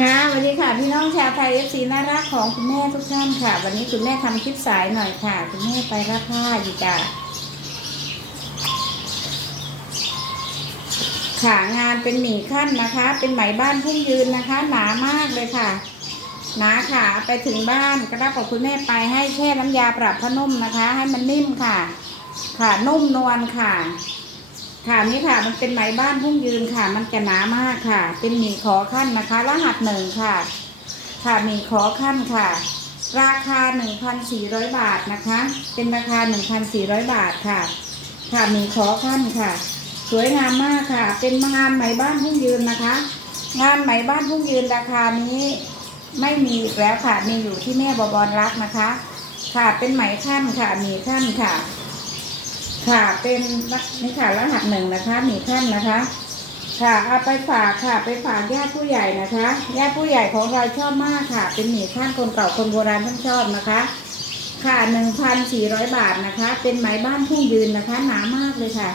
ค่ะสวัสดีค่ะ พี่น้องชาวไทยเอฟซีน่ารักของคุณแม่ทุกท่านค่ะ วันนี้คุณแม่ทำคลิปสายหน่อยค่ะ คุณแม่ไปรับผ้าอยู่จ้ะค่ะงานเป็นหมี่ขั้นนะคะ เป็นไหมบ้านพุ่งยืนนะคะ หนามากเลยค่ะ หนาค่ะไปถึงบ้านก็รับกับคุณแม่ไปให้แช่น้ำยาปรับผ้านุ่มนะคะ ให้มันนิ่มค่ะ ค่ะนุ่มนวลค่ะ ค่ะนี่ค่ะมันเป็นไหมบ้านพุ่งยืนค่ะ มันจะหนามากค่ะ เป็นหมี่ขอขั้นนะคะ รหัสหนึ่งค่ะ ค่ะหมี่ขอขั้นค่ะ ราคา 1,400 บาทนะคะ เป็นราคา 1,400 บาทค่ะ ค่ะหมี่ขอขั้นค่ะ สวยงามมากค่ะ เป็นงานไหมบ้านพุ่งยืนนะคะ งานไหมบ้านพุ่งยืนราคานี้ไม่มีอีกแล้วค่ะมีอยู่ที่แม่บอบอนรักนะคะ ค่ะเป็นไหมขั้นค่ะหมีขั้นค่ะ ค่ะเป็นนี่ค่ะรหัสหนึ่งนะคะหมี่ขั้นนะคะ ค่ะเอาไปฝากค่ะ ไปฝากญาติผู้ใหญ่นะคะญาติผู้ใหญ่ของเราชอบมากค่ะ เป็นหมี่ขั้นคนเก่าคนโบราณท่านชอบนะคะ ค่ะหนึ่งพันสี่ร้อยบาทนะคะ เป็นไหมบ้านทุ่งยืนนะคะหนามากเลยค่ะ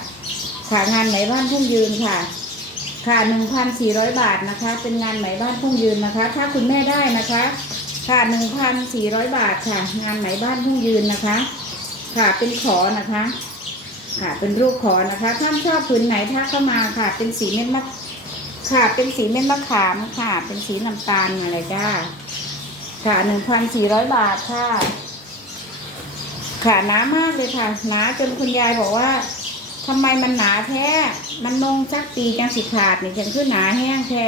ค่ะงานไหมบ้านทุ่งยืนค่ะ ค่ะหนึ่งพันสี่ร้อยบาทนะคะ เป็นงานไหมบ้านทุ่งยืนนะคะ ถ้าคุณแม่ได้นะคะ ค่ะหนึ่งพันสี่ร้อยบาทค่ะ งานไหมบ้านทุ่งยืนนะคะ ค่ะเป็นขอนะคะ ค่ะ เป็นรูปขอนะคะท่านชอบผืนไหนทักเข้ามาค่ะ เป็นสีเม็ดมะค่ะ เป็นสีเม็ดมะขามค่ะ เป็นสีน้ำตาลอะไรจ้าค่ะหนึ่งพันสี่ร้อยบาทค่ะ ค่ะหนามากเลยค่ะหนาจนคุณยายบอกว่าทำไมมันหนาแท้ มันนงจักปีจังสิขาดนี่ฉันคือหนาแห้งแท้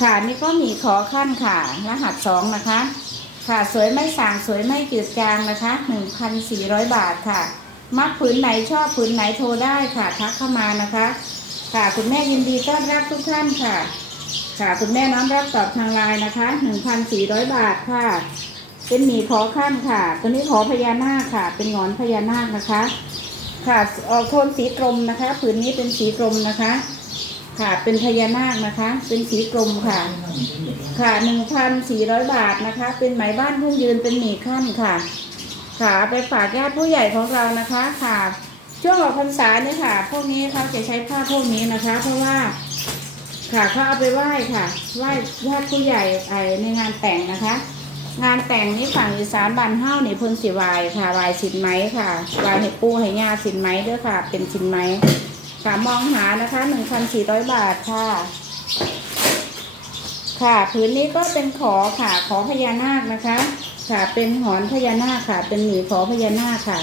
ค่ะนี่ก็มีขอขั้นค่ะ รหัสสองนะคะ ค่ะสวยไม่สางสวยไม่จืดจางนะคะหนึ่งพันสี่ร้อยบาทค่ะ มักผืนไหนชอบผืนไหนโทรได้ค่ะทักเข้ามานะคะ ค่ะคุณแม่ยินดีต้อนรับทุกท่านค่ะ ค่ะคุณแม่น้อมรับตอบทางไลน์นะคะหนึ่งพันสี่ร้อยบาทค่ะ เป็นหมีขอขั้นค่ะ ตัวนี้ขอพญานาคค่ะ เป็นหงอนพญานาคนะคะ ค่ะออกโทนสีกรมนะคะผืนนี้เป็นสีกรมนะคะ ค่ะเป็นพญานาคนะคะ เป็นสีกรมค่ะ ค่ะหนึ่งพันสี่ร้อยบาทนะคะ เป็นไหมบ้านพุ่งยืนเป็นหมีขั้นค่ะ ค่ะไปฝากญาติผู้ใหญ่ของเรานะคะค่ะ ช่วงออกพรรษาเนี่ยค่ะ พวกนี้เขาจะใช้ผ้าพวกนี้นะคะ เพราะว่า ค่ะเขาเอาไปไหว้ค่ะไหว้ญาติผู้ใหญ่ไอในงานแต่งนะคะ งานแต่งนี้ฝั่งอีสานบ้านเฮ้านี่เพิ่นสิวายค่ะวายสินไหมค่ะวายให้ปูให้ย่าสินไหมด้วยค่ะ เป็นสินไหมค่ะมองหานะคะหนึ่งพันสี่ร้อยบาทค่ะค่ะ ผืนนี้ก็เป็นขอค่ะขอพญานาคนะคะ ค่ะ เป็นหอนพญานาคค่ะ เป็นหมีขอพญานาคค่ะ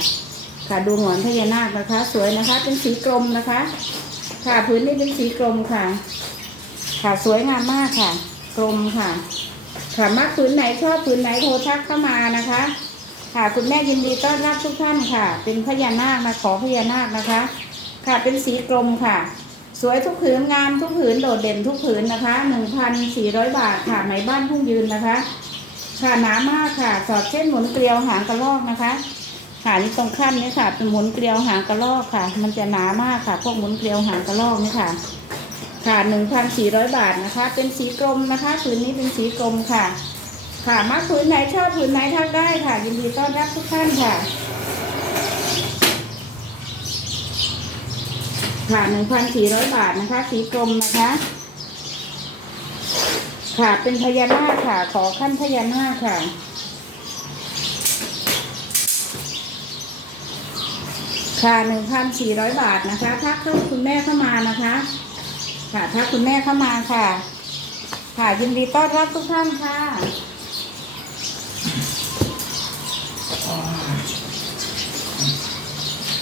ค่ะดูหอนพญานาคนะคะ สวยนะคะ เป็นสีกรมนะคะ ค่ะผืนนี้เป็นสีกรมค่ะ ค่ะสวยงามมากค่ะ กรมค่ะ ค่ะมักผืนไหนชอบผืนไหนโทรทักเข้ามานะคะ ค่ะคุณแม่ยินดีต้อนรับทุกท่านค่ะ เป็นพญานาคนะขอพญานาคนะคะ ค่ะเป็นสีกรมค่ะสวยทุกผืนงามทุกผืนโดดเด่นทุกผืนนะคะหนึ่งพันสี่ร้อยบาทค่ะไหมบ้านพุ่งยืนนะคะ ค่ะหนามากค่ะ สอดเส้นหมุนเกลียวหางกระรอกนะคะค่ะนี่ตรงขั้นนี้ค่ะ เป็นหมุนเกลียวหางกระรอกค่ะ มันจะหนามากค่ะ พวกหมุนเกลียวหางกระรอกนี่ค่ะ ค่ะหนึ่งพันสี่ร้อยบาทนะคะ เป็นสีกรมนะคะผืนนี้เป็นสีกรมค่ะ ค่ะมักผืนไหนชอบผืนไหนทักได้ค่ะ ยินดีต้อนรับทุกท่านค่ะค่ะหนึ่งพันสี่ร้อยบาทนะคะ สีกรมนะคะ ค่ะเป็นพญานาคค่ะ ขอขั้นพญานาคค่ะค่ะหนึ่งพันสี่ร้อยบาทนะคะถ้าเข้าคุณแม่เข้ามานะคะ ค่ะถ้าคุณแม่เข้ามาค่ะ ค่ะยินดีต้อนรับทุกท่านค่ะ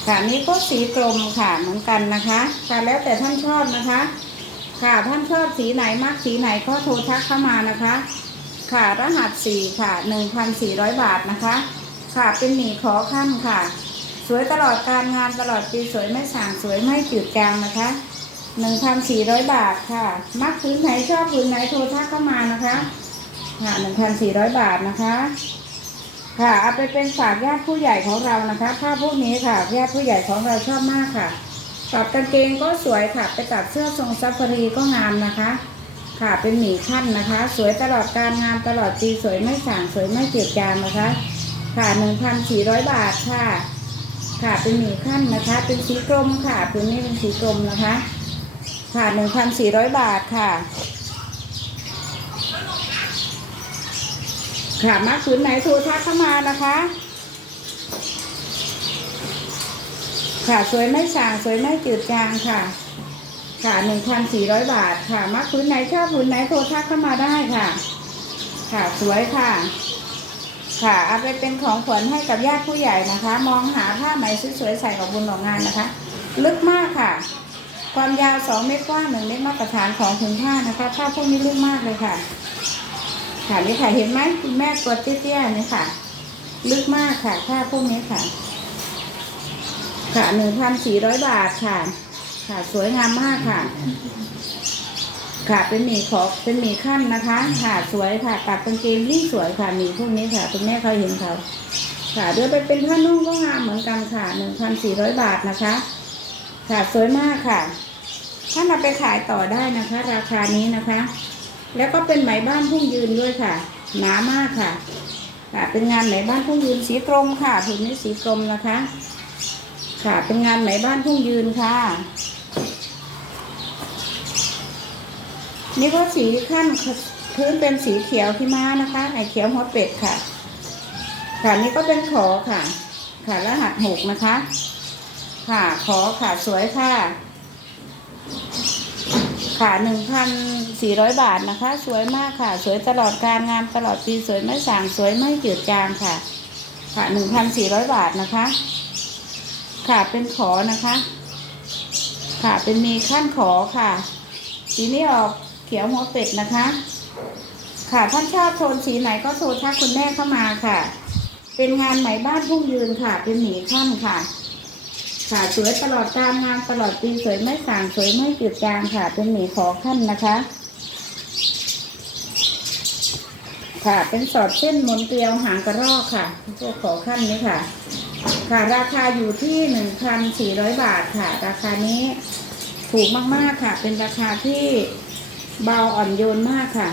ค่ะนี่ก็สีกลมค่ะเหมือนกันนะคะค่ะแล้วแต่ท่านชอบนะคะ ค่ะท่านชอบสีไหนมากสีไหนก็โทรทักเข้ามานะคะ ค่ะรหัสสี่ค่ะหนึ่งพันสี่ร้อยบาทนะคะ ค่ะเป็นหมีขอขั้นค่ะ สวยตลอดการงานตลอดปีสวยไม่ส่างสวยไม่จืดจางนะคะหนึ่งพันสี่ร้อยบาทค่ะ มักพื้นไหนชอบพื้นไหนโทรทักเข้ามานะคะ ค่ะหนึ่งพันสี่ร้อยบาทนะคะ ค่ะเอาไปเป็นฝากญาติผู้ใหญ่ของเรานะคะผ้าพวกนี้ค่ะญาติผู้ใหญ่ของเราชอบมากค่ะ ตัดกางเกงก็สวยค่ะ ไปตัดเสื้อทรงซัฟฟารีก็งามนะคะ ค่ะเป็นหมีขั้นนะคะ สวยตลอดการงานตลอดปีสวยไม่สางสวยไม่เจืดจางนะคะ ค่ะหนึ่งพันสี่ร้อยบาทค่ะ ค่ะเป็นหมีขั้นนะคะ เป็นสีกรมค่ะพื้นนี้เป็นสีกรมนะคะ ค่ะหนึ่งพันสี่ร้อยบาทค่ะค่ะมาผืนไหนโทรทักเข้ามานะคะ ค่ะสวยไม่ส่างสวยไม่จืดจางค่ะ ค่ะหนึ่งพันสี่ร้อยบาทค่ะมาผืนไหนชอบผืนไหนโทรทักเข้ามาได้ค่ะ ค่ะสวยค่ะ ค่ะเอาไปเป็นของขวัญให้กับญาติผู้ใหญ่นะคะ มองหาผ้าไหมสวยๆใส่กับบุญของงานนะคะ ลึกมากค่ะ ความยาวสองเมตรกว้างหนึ่งเมตรมาตรฐานของผืนผ้านะคะผ้าพวกนี้ลึกมากเลยค่ะ ค่ะนี่ค่ะเห็นไหมคุณแม่ตัวเตี้ยๆนี่ค่ะ ลึกมากค่ะผ้าพวกนี้ค่ะ ค่ะหนึ่งพันสี่ร้อยบาทค่ะ ค่ะสวยงามมากค่ะ ค่ะเป็นหมี่ขอเป็นหมี่ขั้นนะคะ ค่ะสวยค่ะตัดกางเกงยิ่งสวยค่ะหมี่พวกนี้ค่ะคุณแม่เคยเห็นเขาค่ะเดี๋ยวไปเป็นผ้านุ่งก็งามเหมือนกันค่ะหนึ่งพันสี่ร้อยบาทนะคะ ค่ะสวยมากค่ะ ถ้าเราไปขายต่อได้นะคะ ราคานี้นะคะ แล้วก็เป็นไหมบ้านพุ่งยืนด้วยค่ะ หนามากค่ะค่ะเป็นงานไหมบ้านพุ่งยืนสีกรมค่ะผืนนี้สีกรมนะคะ ค่ะ เป็นงานไหมบ้านพุ่งยืนค่ะ นี่ก็สีขั้นพื้นเป็นสีเขียวพี่ม้านะคะ ไอเขียวหัวเป็ดค่ะ ค่ะนี่ก็เป็นขอค่ะ ค่ะรหัสหกนะคะ ค่ะขอค่ะสวยค่ะ ค่ะหนึ่งพันสี่ร้อยบาทนะคะ สวยมากค่ะ สวยตลอดการงานตลอดปีสวยไม่ส่างสวยไม่จืดจางค่ะ ค่ะหนึ่งพันสี่ร้อยบาทนะคะ ค่ะเป็นขอนะคะ ค่ะเป็นมีขั้นขอค่ะ สีนี้ออกเขียวหัวเป็ดนะคะ ค่ะท่านชอบโทนสีไหนก็โทรทักคุณแม่เข้ามาค่ะ เป็นงานไหมบ้านพุ่งยืนค่ะ เป็นหมีขั้นค่ะ ค่ะสวยตลอดการงานตลอดปีสวยไม่สั่งสวยไม่จืดจางค่ะ เป็นหมีขอขั้นนะคะ ค่ะเป็นสอดเส้นหมุนเกลียวหางกระรอกค่ะพวกขอขั้นนี้ค่ะ ค่ะ ราคาอยู่ที่หนึ่งพันสี่ร้อยบาทค่ะ ราคานี้ถูกมากๆค่ะ เป็นราคาที่เบาอ่อนโยนมากค่ะ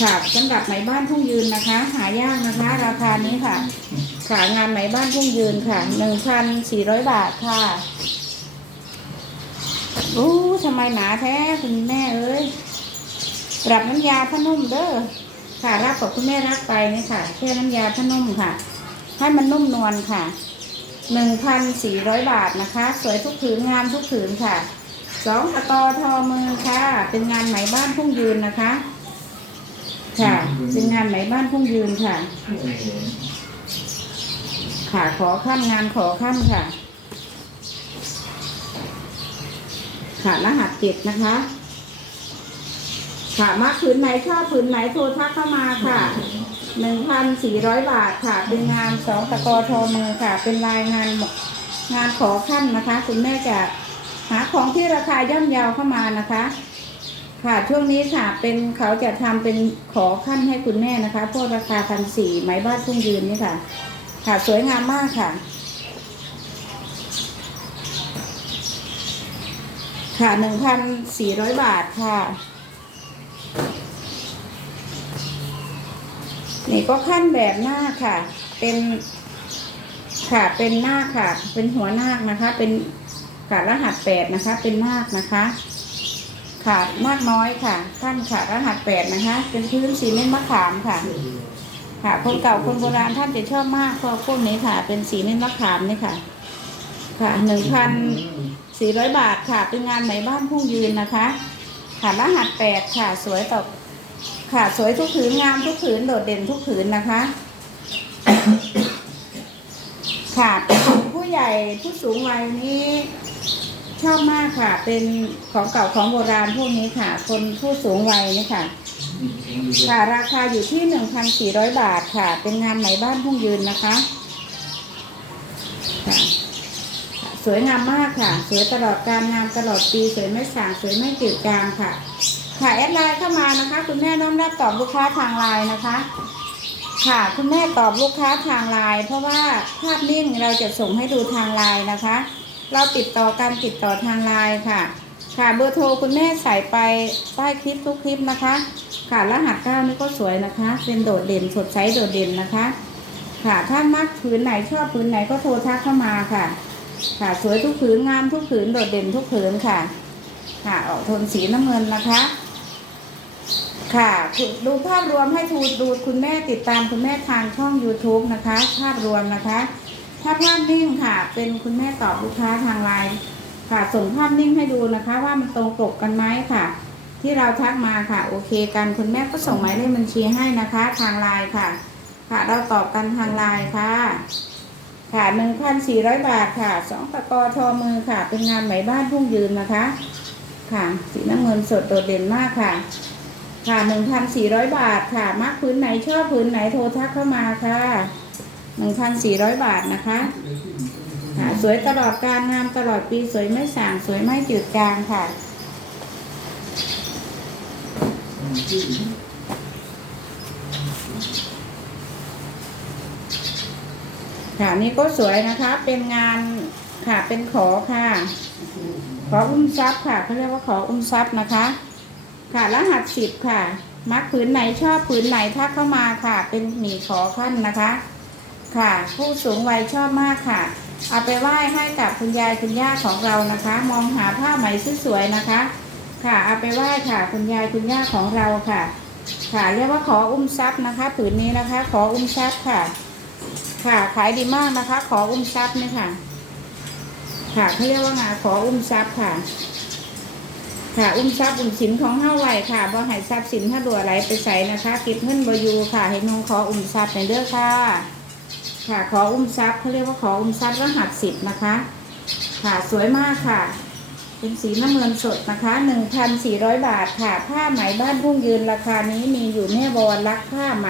ค่ะสำหรับไหมบ้านพุ่งยืนนะคะ หายากนะคะ ราคานี้ค่ะค่ะงานไหมบ้านพุ่งยืนค่ะหนึ่งพันสี่ร้อยบาทค่ะโอ้ทำไมหนาแท้คุณแม่เอ้ยปรับน้ำยาผ้านุ่มเด้อค่ะรับกับคุณแม่รักไปนี่ค่ะแค่น้ำยาผ้านุ่มค่ะ ให้มันนุ่มนวลค่ะหนึ่งพันสี่ร้อยบาทนะคะ สวยทุกผืนงามทุกผืนค่ะสองตะกอทอมือค่ะ เป็นงานไหมบ้านพุ่งยืนนะคะ ค่ะ เป็นงานไหมบ้านพุ่งยืนค่ะ ค่ะขอขั้นงานขอขั้นค่ะ ค่ะรหัสเจ็ดนะคะ ค่ะมาผืนไหนชอบผืนไหนโทรทักเข้ามาค่ะ หนึ่งพันสี่ร้อยบาทค่ะ เป็นงานสองตะกอทอมือค่ะ เป็นลายงานงานขอขั้นนะคะ คุณแม่จะหาของที่ราคาย่อมเยาวเข้ามานะคะ ค่ะช่วงนี้ค่ะเป็นเขาจะทำเป็นขอขั้นให้คุณแม่นะคะ พวกราคาพันสี่ไม้บ้านทุ่งยืนนี่ค่ะ ค่ะสวยงามมากค่ะ ค่ะหนึ่งพันสี่ร้อยบาทค่ะ นี่ก็ขั้นแบบหน้าค่ะ เป็นค่ะเป็นหน้าค่ะ เป็นหัวหน้าคนะคะ เป็นกาดรหัสแปดนะคะ เป็นนาคนะคะค่ะมากน้อยค่ะท่านค่ะรหัสแปดนะคะ เป็นพื้นสีเม็ดมะขามค่ะ ค่ะคนเก่าคนโบราณท่านจะชอบมากเพราะพวกนี้ค่ะ เป็นสีเม็ดมะขามนี่ค่ะ ค่ะหนึ่งพันสี่ร้อยบาทค่ะ เป็นงานไหมบ้านพุ่งยืนนะคะค่ะรหัสแปดค่ะ สวยตก ค่ะ สวยทุกผืนงามทุกผืนโดดเด่นทุกผืนนะคะ ค่ะผู้ใหญ่ผู้สูงวัยนี้ชอบมากค่ะ เป็นของเก่าของโบราณพวกนี้ค่ะ คนผู้สูงวัยนี่ค่ะ ค่ะ ราคาอยู่ที่หนึ่งพันสี่ร้อยบาทค่ะ เป็นงานไหมบ้านพุ่งยืนนะคะค่ะสวยงามมากค่ะ สวยตลอดการงานตลอดปี สวยไม่สางสวยไม่จืดจางค่ะ ค่ะแอดไลน์เข้ามานะคะ คุณแม่น้อมรับตอบลูกค้าทางไลน์นะคะ ค่ะ คุณแม่ตอบลูกค้าทางไลน์เพราะว่าภาพนิ่งเราจะส่งให้ดูทางไลน์นะคะ เราติดต่อกันติดต่อทางไลน์ค่ะ ค่ะเบอร์โทรคุณแม่ใส่ไปใต้คลิปทุกคลิปนะคะ ค่ะรหัสเก้านี่ก็สวยนะคะ เป็นโดดเด่นสดใสโดดเด่นนะคะ ค่ะถ้ามักผืนไหนชอบผืนไหนก็โทรทักเข้ามาค่ะค่ะสวยทุกผืนงามทุกผืนโดดเด่นทุกผืนค่ะ ค่ะออกโทนสีน้ำเงินนะคะ ค่ะดูภาพรวมให้ทูดูคุณแม่ติดตามคุณแม่ทางช่อง YouTube นะคะ ภาพรวมนะคะ ถ้าภาพนิ่งค่ะ เป็นคุณแม่ตอบลูกค้าทางไลน์ค่ะ ส่งภาพนิ่งให้ดูนะคะ ว่ามันตรงปกกันไหมค่ะ ที่เราทักมาค่ะ โอเคกันคุณแม่ก็ส่งหมายเลขบัญชีให้นะคะ ทางไลน์ค่ะ ค่ะเราตอบกันทางไลน์ค่ะ ค่ะหนึ่งพันสี่ร้อยบาทค่ะสองตะกอทอมือค่ะ เป็นงานไหมบ้านพุ่งยืนนะคะ ค่ะสีน้ำเงินสดโดดเด่นมากค่ะ ค่ะหนึ่งพันสี่ร้อยบาทค่ะ มักพื้นไหนชอบพื้นไหนโทรทักเข้ามาค่ะหนึ่งพันสี่ร้อยบาทนะคะค่ะสวยตลอดการงามตลอดปีสวยไม่สาง สวยไม่จืดจางค่ะค่ะนี่ก็สวยนะคะ เป็นงานค่ะเป็นขอค่ะ ขออุ้มทรัพย์ค่ะเขาเรียกว่าขออุ้มทรัพย์นะคะ ค่ะ รหัสสิบค่ะ มักผืนไหนชอบผืนไหนทักเข้ามาค่ะ เป็นหมีขอขั้นนะคะ ค่ะ ผู้สูงวัยชอบมากค่ะ เอาไปไหว้ให้กับคุณยายคุณย่าของเรานะคะ มองหาผ้าไหมสวยๆนะคะ ค่ะเอาไปไหว้ค่ะ คุณยายคุณย่าของเราค่ะ ค่ะเรียกว่าขออุ้มทรัพย์นะคะ ผืนนี้นะคะ ขออุ้มทรัพย์ค่ะ ค่ะขายดีมากนะคะ ขออุ้มทรัพย์นี่ค่ะ ค่ะเขาเรียกว่างานขออุ้มทรัพย์ค่ะ ค่ะ อุ้มทรัพย์อุ้มสินของเฮาไว้ค่ะบ่ให้ทรัพย์สินถ้าดัวไหลไปใส่นะคะเก็บเงินบอยูค่ะ ให้น้องขออุ้มทรัพย์ในเด้อค่ะ ค่ะ ขออุ้มทรัพย์เขาเรียกว่าขออุ้มทรัพย์รหัสสิบนะคะ ค่ะสวยมากค่ะ เป็นสีน้ำเงินสดนะคะหนึ่งพันสี่ร้อยบาทค่ะ ผ้าไหมบ้านพุ่งยืนราคานี้มีอยู่แม่บอลรักผ้าไหม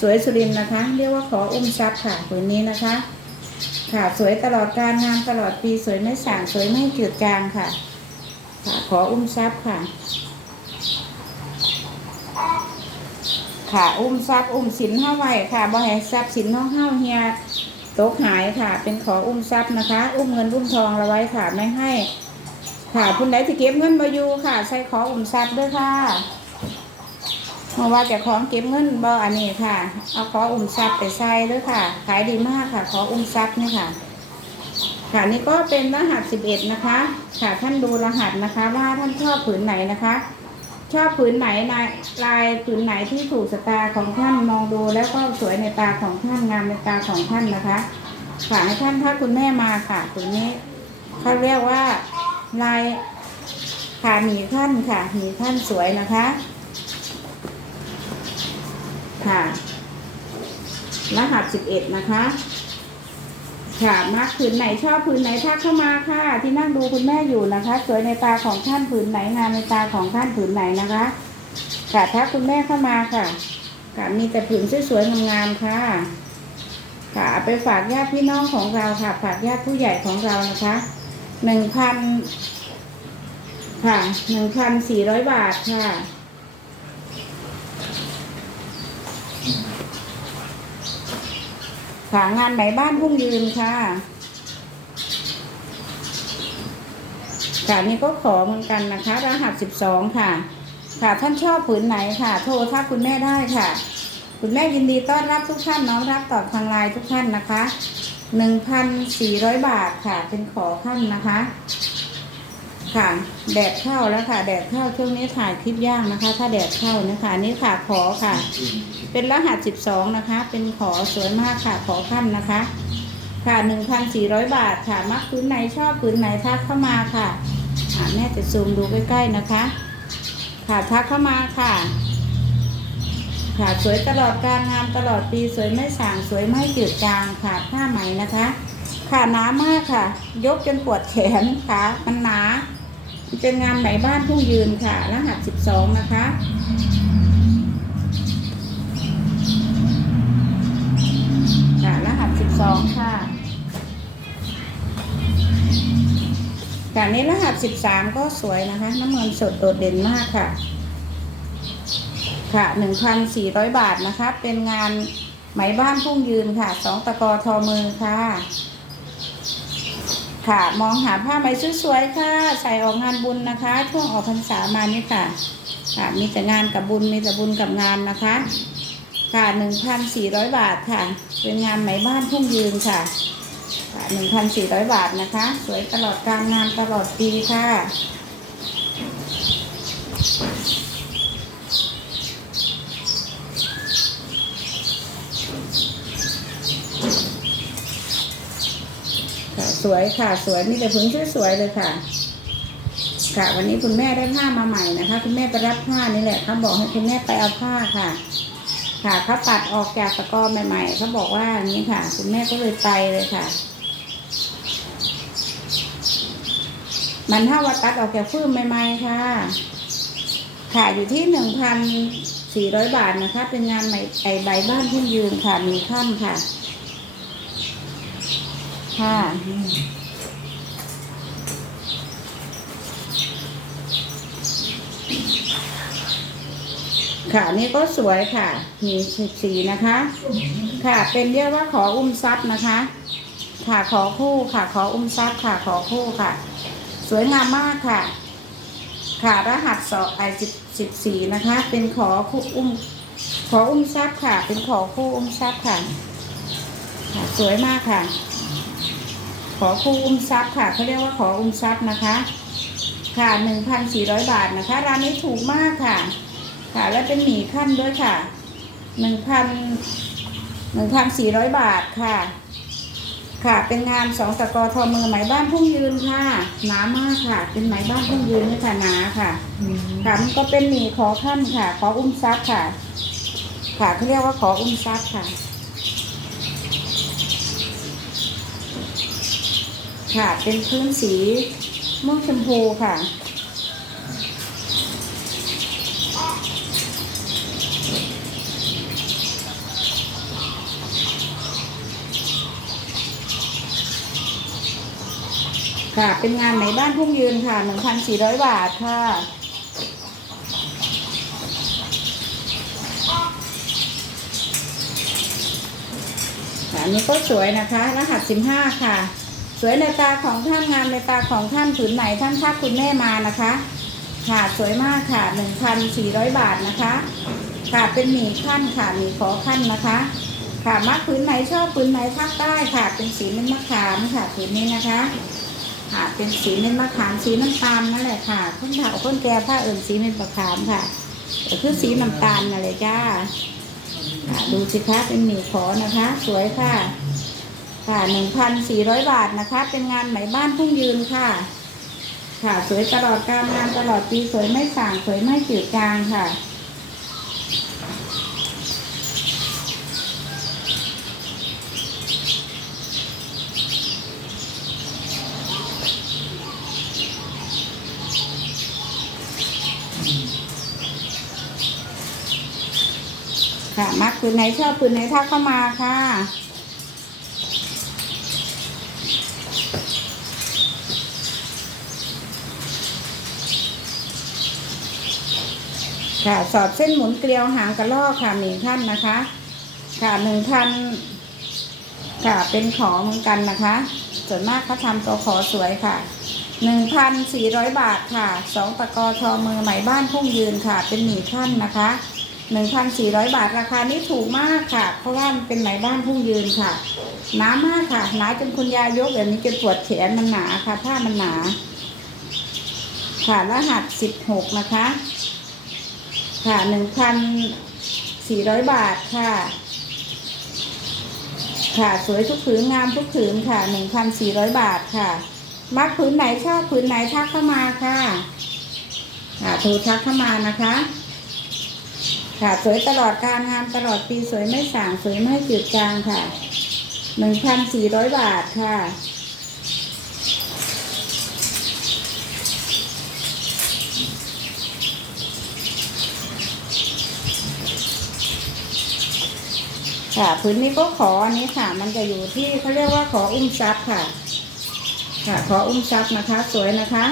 สวยสุรินนะคะ เรียกว่าขออุ้มทรัพย์ค่ะผืนนี้นะคะ ค่ะสวยตลอดการงานตลอดปีสวยไม่ส่างสวยไม่จืดจางค่ะ ขออุ้มทรัพย์ค่ะ ค่ะอุ้มทรัพย์อุ้มสินห้าไว้ค่ะบ่ให้ทรัพย์สินน้องห้าเฮียตกหายค่ะ เป็นขออุ้มทรัพย์นะคะ อุ้มเงินอุ้มทองเราไว้ค่ะไม่ให้ ค่ะคุณใดที่เก็บเงินมาอยู่ค่ะใส่ขออุ้มทรัพย์ด้วยค่ะเมื่อว่าจะของเก็บเงินบ่อันนี้ค่ะ เอาขออุ้มทรัพย์ไปใส่ด้วยค่ะ ขายดีมากค่ะ ขออุ้มทรัพย์นี่ค่ะ ค่ะนี่ก็เป็นรหัสสิบเอ็ดนะคะ ค่ะท่านดูรหัสนะคะว่าท่านชอบผืนไหนนะคะ ชอบผืนไหนลายลายผืนไหนที่ถูกสตาของท่านมองดูแล้วก็สวยในตาของท่านงามในตาของท่านนะคะค่ะให้ท่านถ้าคุณแม่มาค่ะผืนนี้เขาเรียกว่าลายขาหมีขั้นค่ะหมีขั้นสวยนะคะ ค่ะ รหัสสิบเอ็ดนะคะ ค่ะมักผืนไหนชอบผืนไหนทักเข้ามาค่ะ ที่นั่งดูคุณแม่อยู่นะคะ สวยในตาของท่านผืนไหนงามในตาของท่านผืนไหนนะคะค่ะทักคุณแม่เข้ามาค่ะ ค่ะมีแต่ผืนสวยๆงามๆค่ะ ค่ะไปฝากญาติพี่น้องของเราค่ะ ฝากญาติผู้ใหญ่ของเรานะคะหนึ่งพันค่ะหนึ่งพันสี่ร้อยบาทค่ะ ค่ะงานไหมบ้านพุ่งยืนค่ะ ค่ะนี่ก็ขอเหมือนกันนะคะ รหัสสิบสองค่ะ ค่ะท่านชอบผืนไหนค่ะ โทรทักคุณแม่ได้ค่ะ คุณแม่ยินดีต้อนรับทุกท่านน้องรับตอบทางไลน์ทุกท่านนะคะหนึ่งพันสี่ร้อยบาทค่ะ เป็นขอขั้นนะคะ ค่ะ แดดเข้าแล้วค่ะ แดดเข้าช่วงนี้ถ่ายคลิปย่างนะคะ ถ้าแดดเข้านะคะนี่ค่ะขอค่ะ เป็นรหัสสิบสองนะคะ เป็นขอสวยมากค่ะขอขั้นนะคะ ค่ะหนึ่งพันสี่ร้อยบาทค่ะ มักพื้นไหนชอบพื้นไหนทักเข้ามาค่ะอ่าแม่จะซูมดูใกล้ๆนะคะ ค่ะทักเข้ามาค่ะ ค่ะสวยตลอดการงามตลอดปีสวยไม่สางสวยไม่จืดจางค่ะผ้าไหมนะคะ ค่ะหนามากค่ะ ยกจนปวดแขนค่ะมันหนาเป็นงานไหมบ้านพุ่งยืนค่ะ รหัสสิบสองนะคะรหั สองค่ะค่ะนี้รหัสสิบสามก็สวยนะคะ น้ำเงินสดโดดเด่นมากค่ะ ค่ะหนึ่งพันสี่ร้อยบาทนะคะ เป็นงานไหมบ้านพุ่งยืนค่ะสองตะกอทอมือค่ะ ค่ะมองหาผ้าไหมสวยๆค่ะ ใส่ออกงานบุญนะคะ ช่วงออกพรรษามานี่ค่ะ ค่ะ มีแต่งานกับบุญมีแต่บุญกับงานนะคะ ค่ะหนึ่งพันสี่ร้อยบาทค่ะ เป็นงานไหมบ้านทุ่งยืนค่ะค่ะหนึ่งพันสี่ร้อยบาทนะคะ สวยตลอดการงานตลอดปีค่ะสวยค่ะสวยนี่แต่ผืนสวยเลยค่ะ ค่ะ วันนี้คุณแม่ได้ผ้ามาใหม่นะคะ คุณแม่ไปรับผ้านี่แหละเขาบอกให้คุณแม่ไปเอาผ้าค่ะ ค่ะเขาตัดออกจากตะก้อใหม่ๆเขาบอกว่าอย่างนี้ค่ะ คุณแม่ก็เลยไปเลยค่ะ มันถ้าว่าตัดออกจากฟืมใหม่ๆค่ะ ค่ะอยู่ที่หนึ่งพันสี่ร้อยบาทนะคะ เป็นงานใหม่ไอใบบ้านที่ยืนค่ะมีค่ำค่ะ ค่ะ ค่ะนี่ก็สวยค่ะ มีสิบสีนะคะ ค่ะเป็นเรียกว่าขออุ้มซับนะคะ ค่ะขอคู่ค่ะขออุ้มซับค่ะขอคู่ค่ะ สวยงามมากค่ะ ค่ะรหัสสอไอสิบสิบสี่นะคะ เป็นขอคู่อุ้ม ขออุ้มซับค่ะ เป็นขอคู่อุ้มซับค่ะ ค่ะ สวยมากค่ะ ขอคู่อุ้มซับค่ะเขาเรียกว่าขออุ้มซับนะคะ ค่ะหนึ่งพันสี่ร้อยบาทนะคะร้านนี้ถูกมากค่ะ ค่ะ และเป็นหมี่ขั้นด้วยค่ะหนึ่งพันหนึ่งพันสี่ร้อยบาทค่ะ ค่ะ เป็นงานสองตะกอทอมือไหมบ้านพุ่งยืนค่ะ หนามากค่ะ เป็นไหมบ้านพุ่งยืนนี่ค่ะหนาค่ะค่ะมันก็เป็นหมี่ขอขั้นค่ะ ขออุ้มซับค่ะ ค่ะเขาเรียกว่าขออุ้มซับค่ะค่ะ เป็นพื้นสีม่วงชมพูค่ะ ค่ะ เป็นงานไหนบ้านพุ่งยืนค่ะ 1,400 บาทค่ะ ค่ะอันนี้ก็สวยนะคะ รหัส 15 ค่ะ สวยในตาของท่านงามในตาของท่านผืนไหนท่านทักคุณแม่มานะคะ ค่ะสวยมากค่ะ 1,400 บาทนะคะ ค่ะเป็นหมีขั้นค่ะหมีขอขั้นนะคะค่ะมักผืนไหนชอบผืนไหนทักได้ค่ะ เป็นสีม็ดมะขามค่ะผืนนี้นะคะ ค่ะ เป็นสีเม็ดมะขามสีน้ำตาลนั่นแหละค่ะคนเฒ่าคนแก่ผ้าเอิ่นสีเม็ดมะขามค่ะแต่คือสีน้ำตาลนั่นแหละจ้าค่ะดูสิคะเป็นหมี่ขอนะคะ สวยค่ะ ค่ะหนึ่งพันสี่ร้อยบาทนะคะ เป็นงานไหมบ้านพุ่งยืนค่ะ ค่ะ สวยตลอดการงานตลอดปีสวยไม่สั่งสวยไม่จืดจางค่ะ ค่ะ มักปืนไหนชอบปืนไหนทักเข้ามาค่ะ ค่ะ สอบเส้นหมุนเกลียวหางกระลอกค่ะหนึ่งท่านนะคะ ค่ะหนึ่งพันค่ะ เป็นขอเหมือนกันนะคะ ส่วนมากเขาทำตัวขอสวยค่ะหนึ่งพันสี่ร้อยบาทค่ะสองตะกอทอมือใหมบ้านพุ่งยืนค่ะ เป็นหมี่ท่านนะคะ หนึ่งพันสี่ร้อยบาทราคานี้ถูกมากค่ะ เพราะว่ามันเป็นไหมบ้านพุ่งยืนค่ะ หนามากค่ะ หนาจนคุณยายยกแบบนี้จนปวดแขนมันหนาค่ะ ผ้ามันหนา ค่ะรหัสสิบหกนะคะ ค่ะหนึ่งพันสี่ร้อยบาทค่ะ ค่ะสวยทุกผืนงามทุกผืนค่ะหนึ่งพันสี่ร้อยบาทค่ะมักผืนไหนชอบผืนไหนทักเข้ามาค่ะ ค่ะโทรทักเข้ามานะคะ ค่ะสวยตลอดการงานตลอดปีสวยไม่ส่างสวยไม่จืดจางค่ะหนึ่งพันสี่ร้อยบาทค่ะ ค่ะพื้นนี้ก็ขออันนี้ค่ะ มันจะอยู่ที่เขาเรียกว่าขออุ้มซับค่ะ ค่ะ ขออุ้มซับนะคะ สวยนะคะ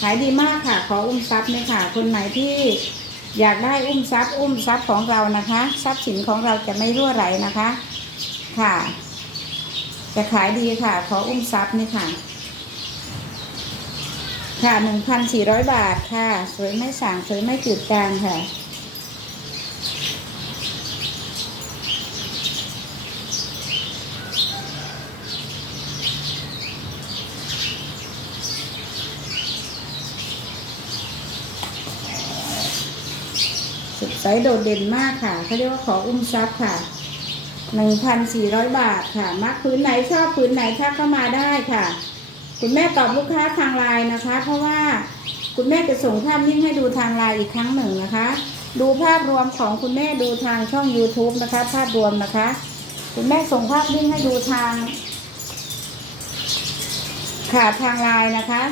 ขายดีมากค่ะ ขออุ้มซับเนี่ยค่ะ คนไหนที่ อยากได้อุ้มซับอุ้มซับของเรานะคะ ทรัพย์สินของเราจะไม่รั่วไหลนะคะ ค่ะ จะขายดีค่ะ ขออุ้มซับนี่ค่ะ ค่ะหนึ่งพันสี่ร้อยบาทค่ะ สวยไม่สางสวยไม่จืดจางค่ะ สดใสโดดเด่นมากค่ะเขาเรียกว่าขออุ้มซับค่ะหนึ่งพันสี่ร้อยบาทค่ะมักพื้นไหนชอบพื้นไหนทักเข้ามาได้ค่ะ คุณแม่ตอบลูกค้าทางไลน์นะคะ เพราะว่าคุณแม่จะส่งภาพนิ่งให้ดูทางไลน์อีกครั้งหนึ่งนะคะ ดูภาพรวมของคุณแม่ดูทางช่อง YouTube นะคะ ภาพรวมนะคะ คุณแม่ส่งภาพนิ่งให้ดูทาง ค่ะทางไลน์นะคะ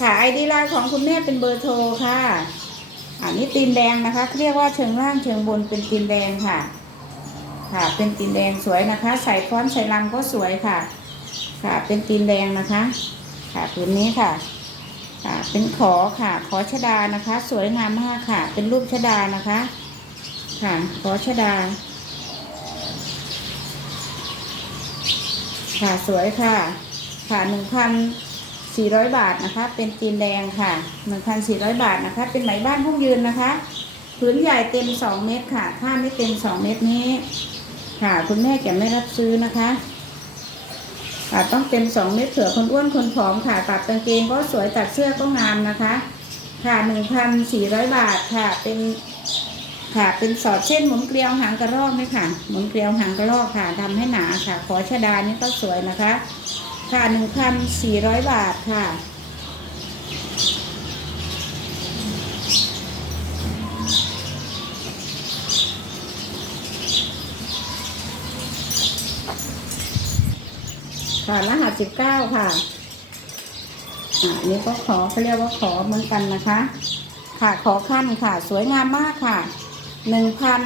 ค่ะไอดีไลน์ของคุณแม่เป็นเบอร์โทรค่ะ อันนี้ตีนแดงนะคะเรียกว่าเชิงล่างเชิงบนเป็นตีนแดงค่ะ ค่ะ เป็นตีนแดงสวยนะคะ ใส่ฟ้อนใส่ลำก็สวยค่ะ ค่ะ เป็นตีนแดงนะคะ ค่ะผืนนี้ค่ะ ค่ะ เป็นขอค่ะ ขอชดานะคะ สวยงามมากค่ะ เป็นรูปชดานะคะ ค่ะ ขอชดา ค่ะสวยค่ะ ค่ะหนึ่งพัน สี่ร้อยบาทนะคะ เป็นจีนแดงค่ะหนึ่งพันสี่ร้อยบาทนะคะ เป็นไหมบ้านพุ่งยืนนะคะผืนใหญ่เต็มสองเมตรค่ะ ถ้าไม่เต็มสองเมตรนี้ ค่ะ คุณแม่จะไม่รับซื้อนะคะค่ะต้องเต็มสองเมตรเผื่อคนอ้วนคนผอมค่ะ ตัดกางเกงก็สวยตัดเสื้อก็งามนะคะ ค่ะหนึ่งพันสี่ร้อยบาทค่ะ เป็นค่ะ เป็นสอดเส้นหมุนเกลียวหางกระรอกนี่ค่ะ หมุนเกลียวหางกระรอกค่ะทำให้หนาค่ะ ขอชดานี่ก็สวยนะคะ ค่ะหนึ่งพันสี่ร้อยบาทค่ะ ค่ะรหัสสิบเก้าค่ะอ่าอันนี้ก็ขอเขาเรียกว่าขอเหมือนกันนะคะ ค่ะขอขั้นค่ะ สวยงามมากค่ะหนึ่งพัน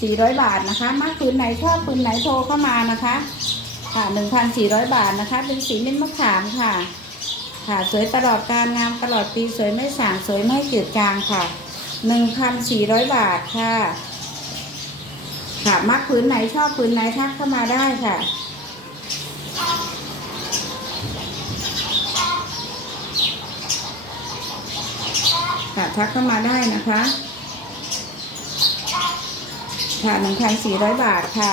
สี่ร้อยบาทนะคะ มากคืนไหนชอบคืนไหนโทรเข้ามานะคะ ค่ะหนึ่งพันสี่ร้อยบาทนะคะ เป็นสีเม็ดมะขามค่ะ ค่ะสวยตลอดการงามตลอดปีสวยไม่สางสวยไม่จืดจางค่ะหนึ่งพันสี่ร้อยบาทค่ะ ค่ะมักผืนไหนชอบผืนไหนทักเข้ามาได้ค่ะค่ะทักเข้ามาได้นะคะ ค่ะหนึ่งพันสี่ร้อยบาทค่ะ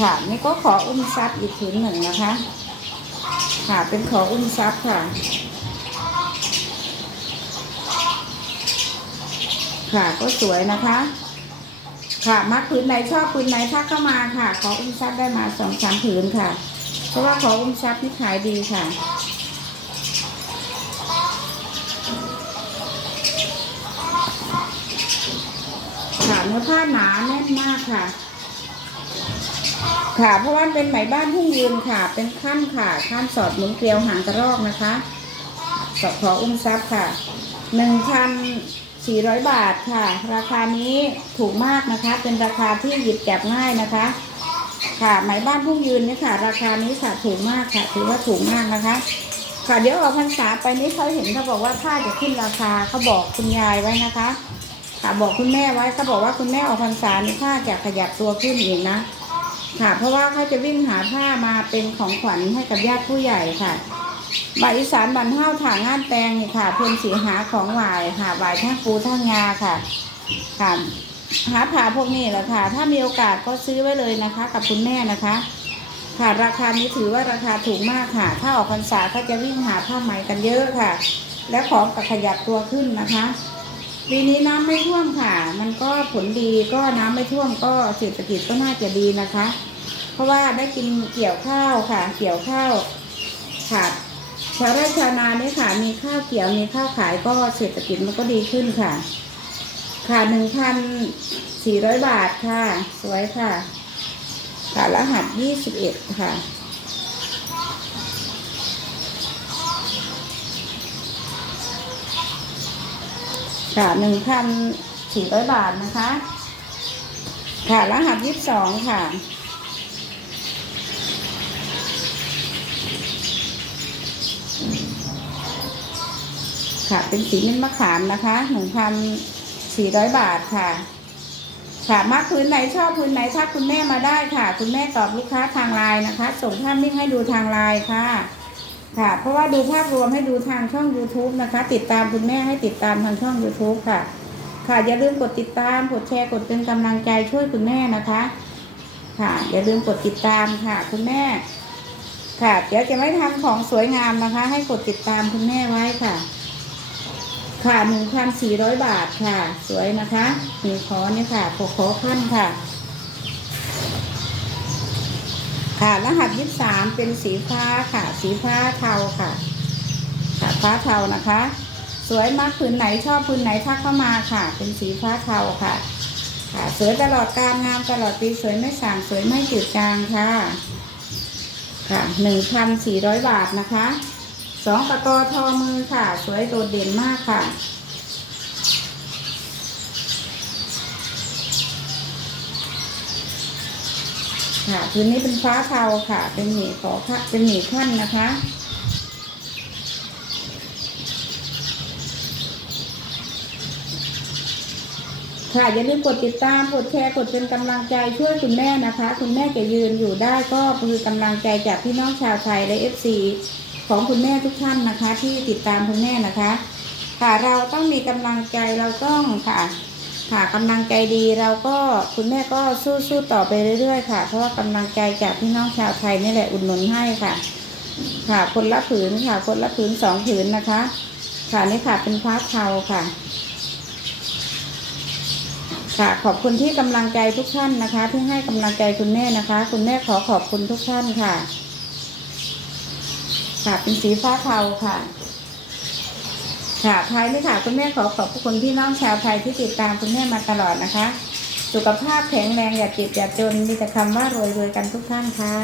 ค่ะนี่ก็ขออุ้มซับอีกผืนหนึ่งนะคะ ค่ะเป็นขออุ้มซับค่ะ ค่ะก็สวยนะคะ ค่ะมักผืนไหนชอบผืนไหนทักเข้ามาค่ะ ขออุ้มซับได้มาสองสามผืนค่ะ เพราะว่าขออุ้มซับนี่ขายดีค่ะค่ะเนื้อผ้าหนาแน่นมากค่ะ ค่ะ เพราะว่าเป็นไหมบ้านทุ่งยืนค่ะ เป็นขั้นค่ะขั้นสอดหมุนเกลียวหางกระรอกนะคะ สอดขออุ้มซับค่ะหนึ่งพันสี่ร้อยบาทค่ะ ราคานี้ถูกมากนะคะ เป็นราคาที่หยิบจับง่ายนะคะ ค่ะ ไหมบ้านทุ่งยืนนี่ค่ะ ราคานี้ค่ะถูกมากค่ะ ถือว่าถูกมากนะคะ ค่ะเดี๋ยวออกพรรษาไปนี้เขาเห็นเขาบอกว่าถ้าจะขึ้นราคาเขาบอกคุณยายไว้นะคะค่ะบอกคุณแม่ไว้เขาบอกว่าคุณแม่ออกพรรษานี่ผ้าจะขยับตัวขึ้นอีกนะ ค่ะ เพราะว่าเขาจะวิ่งหาผ้ามาเป็นของขวัญให้กับญาติผู้ใหญ่ค่ะบาอีสานบันเท่าถางงานแตงนี่ค่ะ เพื่อนสีหาของหวายค่ะหวายทั้งปูทั้งงาค่ะค่ะหาผ้าพวกนี้แหละค่ะ ถ้ามีโอกาสก็ซื้อไว้เลยนะคะ กับคุณแม่นะคะ ค่ะราคานี้ถือว่าราคาถูกมากค่ะ ถ้าออกพรรษาก็จะวิ่งหาผ้าไหมกันเยอะค่ะ และของก็ขยับตัวขึ้นนะคะ ปีนี้น้ำไม่ท่วมค่ะ มันก็ผลดีก็น้ำไม่ท่วมก็เศรษฐกิจก็น่าจะดีนะคะ เพราะว่าได้กินเกี่ยวข้าวค่ะ เกี่ยวข้าวค่ะชาวไร่ชาวนาเนี่ยค่ะ มีข้าวเกี่ยวมีข้าวขายก็เศรษฐกิจมันก็ดีขึ้นค่ะ ค่ะหนึ่งพันสี่ร้อยบาทค่ะ สวยค่ะ ค่ะรหัสยี่สิบเอ็ดค่ะ ค่ะหนึ่งพันสี่ร้อยบาทนะคะ ค่ะรหัสยี่สิบสองค่ะ ค่ะเป็นสีเม็ดมะขามนะคะหนึ่งพันสี่ร้อยบาทค่ะ ค่ะมักพื้นไหนชอบพื้นไหนทักคุณแม่มาได้ค่ะ คุณแม่ตอบลูกค้าทางไลน์นะคะ ส่งภาพนิ่งให้ดูทางไลน์ค่ะ ค่ะ เพราะว่าดูภาพรวมให้ดูทางช่อง YouTube นะคะ ติดตามคุณแม่ให้ติดตามทางช่อง YouTube ค่ะ ค่ะอย่าลืมกดติดตามกดแชร์กดเป็นกำลังใจช่วยคุณแม่นะคะ ค่ะ อย่าลืมกดติดตามค่ะ คุณแม่ ค่ะ เดี๋ยวจะไม่ทำของสวยงามนะคะ ให้กดติดตามคุณแม่ไว้ค่ะ ค่ะหนึ่งพันสี่ร้อยบาทค่ะ สวยนะคะมีขอเนี่ยค่ะปกขอขั้นค่ะ ค่ะรหัสยี่สามเป็นสีฟ้าค่ะ สีฟ้าเทาค่ะ ค่ะฟ้าเทานะคะ สวยมากผืนไหนชอบผืนไหนทักเข้ามาค่ะ เป็นสีฟ้าเทาค่ะ ค่ะ สวยตลอดการงามตลอดปีสวยไม่สางสวยไม่จืดจางค่ะ ค่ะหนึ่งพันสี่ร้อยบาทนะคะสองตะกอทอมือค่ะ สวยโดดเด่นมากค่ะ ค่ะพื้นนี้เป็นฟ้าเทาค่ะ เป็นหมี่ขอค่ะเป็นหมี่ขั้นนะคะค่ะอย่าลืมกดติดตามกดแชร์กดเป็นกำลังใจช่วยคุณแม่นะคะ คุณแม่จะยืนอยู่ได้ก็คือกำลังใจจากพี่น้องชาวไทยและเอฟซีของคุณแม่ทุกท่านนะคะ ที่ติดตามคุณแม่นะคะ ค่ะเราต้องมีกำลังใจเราต้องค่ะ ค่ะกำลังใจดีเราก็คุณแม่ก็สู้สู้ต่อไปเรื่อยๆค่ะ เพราะว่ากำลังใจจากพี่น้องชาวไทยนี่แหละอุดหนุนให้ค่ะ ค่ะคนละผืนค่ะ คนละผืนสองผืนนะคะ ค่ะนี่ค่ะเป็นฟ้าเทาค่ะ ค่ะขอบคุณที่กำลังใจทุกท่านนะคะ ที่ให้กำลังใจคุณแม่นะคะ คุณแม่ขอขอบคุณทุกท่านค่ะ ค่ะเป็นสีฟ้าเทาค่ะ ค่ะ ท้ายนี้ค่ะคุณแม่ขอขอบคุณพี่น้องชาวไทยที่ติดตามคุณแม่มาตลอดนะคะ สุขภาพแข็งแรงอย่าเจ็บอย่าจนมีแต่คำว่ารวยรวยกันทุกท่านค่ะ